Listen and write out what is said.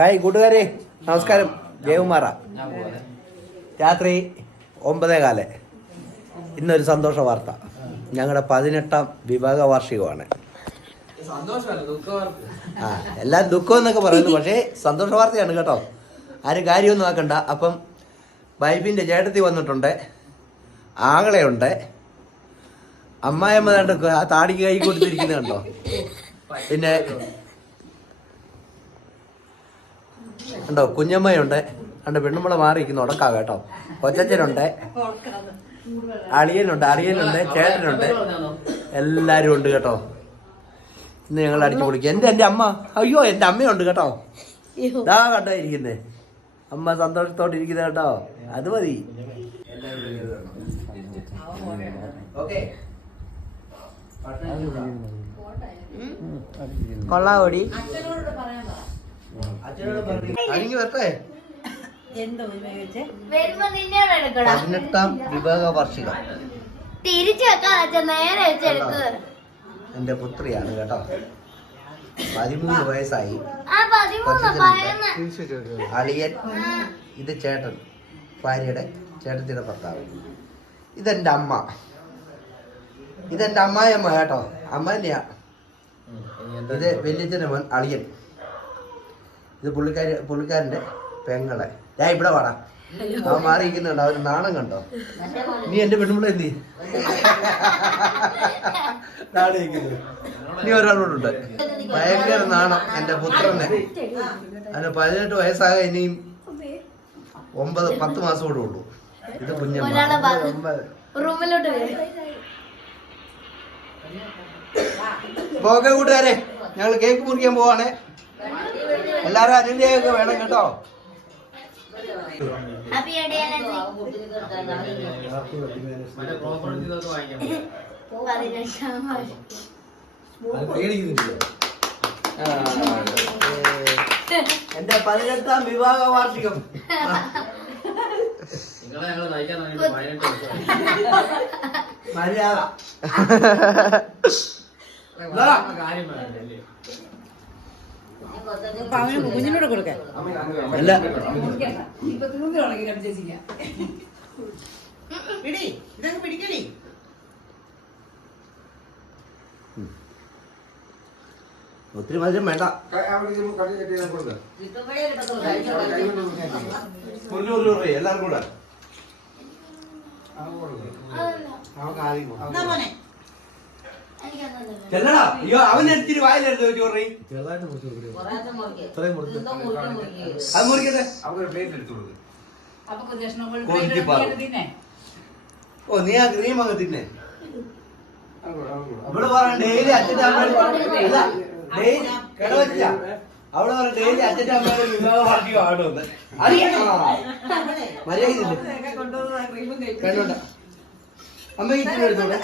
Hi കൂട്ടുകാരെ, നമസ്കാരം. ജയകുമാറ. രാത്രി 9:15. ഇന്നൊരു സന്തോഷ വാർത്ത. ഞങ്ങളുടെ 18ാം വിവാഹ വാർഷികമാണ്. എല്ലാം ദുഃഖം എന്നൊക്കെ പറയുന്നു, പക്ഷേ സന്തോഷ വാർത്തയാണ് കേട്ടോ. ആരും കാര്യമൊന്നും ആക്കണ്ട. അപ്പം വൈഫിൻ്റെ ചേട്ടത്തി വന്നിട്ടുണ്ട്, ആങ്ങളയുണ്ട്, അമ്മായിയമ്മ ആ താടിക്ക് കൈ കൊടുത്തിരിക്കുന്നത് കണ്ടോ. പിന്നെ കണ്ടോ കുഞ്ഞമ്മയുണ്ട്, കണ്ടോ പെണ്ണുമ്പളെ മാറിയിരിക്കുന്നു ഉടക്കാ കേട്ടോ. കൊച്ചച്ഛനുണ്ട്, അളിയനുണ്ട്, ചേട്ടനുണ്ട്, എല്ലാരും ഉണ്ട് കേട്ടോ. ഇന്ന് ഞങ്ങൾ അടിച്ചു പൊളിക്കും. എൻ്റെ അമ്മ, അയ്യോ എൻ്റെ അമ്മയുണ്ട് കേട്ടോ. ഇതാ കണ്ടോ ഇരിക്കുന്നേ, അമ്മ സന്തോഷത്തോടെ ഇരിക്കുന്നത് കേട്ടോ. അത് മതി. കൊള്ളാവോടി, അഴിഞ്ഞു വരട്ടെ. 18ാം വിവാഹ വാർഷികം എന്റെ പുത്രിയാണ് കേട്ടോ. 13 വയസ്സായി. അളിയൻ, ഇത് ചേട്ടൻ, ഭാര്യയുടെ ചേട്ടത്തിയുടെ ഭർത്താവ്. ഇതെന്റെ അമ്മ, ഇതെന്റെ അമ്മായിയമ്മ കേട്ടോ. അമ്മ തന്നെയാ. ഇത് വല്യച്ഛൻ്റെ മോൻ അളിയൻ. ഇത് പുള്ളിക്കാരൻ്റെ പെങ്ങളെ. ഞാൻ ഇവിടെ വാടാ, അവൻ മാറിയിരിക്കുന്നുണ്ട്. അവന് നാണം കണ്ടോ. നീ എന്റെ പെണ്ണുമ്പിള എന്തി നാണിരിക്കുന്നു. നീ ഒരാളോടുണ്ട് ഭയങ്കര നാണം. എന്റെ പുത്രനെ, അതിന് 18 വയസ്സാക ഇനിയും 9-10 മാസം കൂടെ ഉള്ളൂ. ഇത് കുഞ്ഞമ്മ. ഓക്കെ കൂട്ടുകാരെ, ഞങ്ങൾ കേക്ക് മുറിക്കാൻ പോവാണേ. എല്ലാരും അതിൻ്റെയൊക്കെ വേണം കേട്ടോ. എന്റെ 18ാം വിവാഹ വാർഷികം. മര്യാദ കുഞ്ഞിനോട് കൊടുക്കാൻ പിടിക്കടി. ഒത്തിരി മധുരം വേണ്ട. എല്ലാവർക്കും കൂടെ ചെല്ലടാ. അയ്യോ അവന് എടുത്തിട്ട് വായിലെടുത്ത് വെച്ച് പറയും. അത് മുറിക്കട്ടെ. ഓ നീ ആ ക്രീം അങ്ങ് തിന്നെ. ഇവിടെ പറയാം ഡെയിലി അച്ഛൻ്റെ അമ്മയുടെ കിടവച്ചില്ല. അവിടെ പറയാം ഡെയിലി അച്ഛൻ്റെ അമ്മയുടെ വിവാഹ വാർഷികം ആടുമെന്ന്. മര്യാദ വേണ്ട. അമ്മ ഇച്ചിരി എടുത്തോളെ.